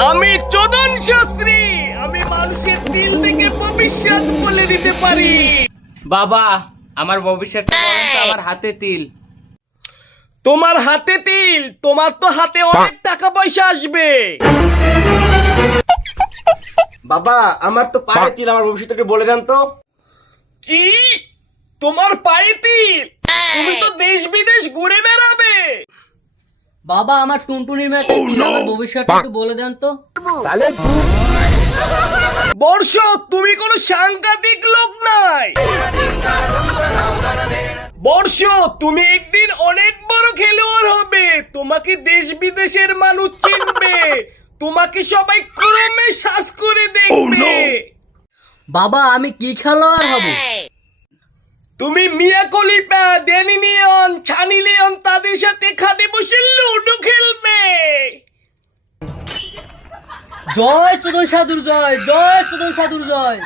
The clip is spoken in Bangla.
আমি চোদন শাস্ত্রী, আমি মানুষের দিল থেকে ভবিষ্যৎ বলে দিতে পারি। বাবা, আমার ভবিষ্যৎটা বলেন তো, আমার হাতে তিল। তোমার হাতে তিল? তোমার তো হাতে অনেক টাকা পয়সা আসবে। বাবা, আমার তো পায়ে তিল, আমার ভবিষ্যৎটাকে বলে দেন তো। কি? তোমার পায়ে তিল? তুমি তো দেশ বিদেশ ঘুরে বেড়াবে। বাবা, আমার টুনটুনির মেয়েতে তিল, আমার ভবিষ্যৎটা একটু বলে দেন তো। বর্ষ, তুমি কোনো সাংঘাতিক লোক নাই। বর্ষ, তুমি একদিন অনেক বড় খেলোয়াড় হবে, তোমাকে দেশ বিদেশের মানুষ চিনবে, তোমাকে সবাই ক্রমে শ্বাস করে দেখবে। বাবা, আমি কি খেলোয়াড় হব? তুমি মিয়া খলিফা, ড্যানি লিওন, ছানি লিওন তাদের সাথে খাদে বসে লুডো খেলবে। জয় চোদন সাধুর জয়, জয় চোদন সাধুর জয়।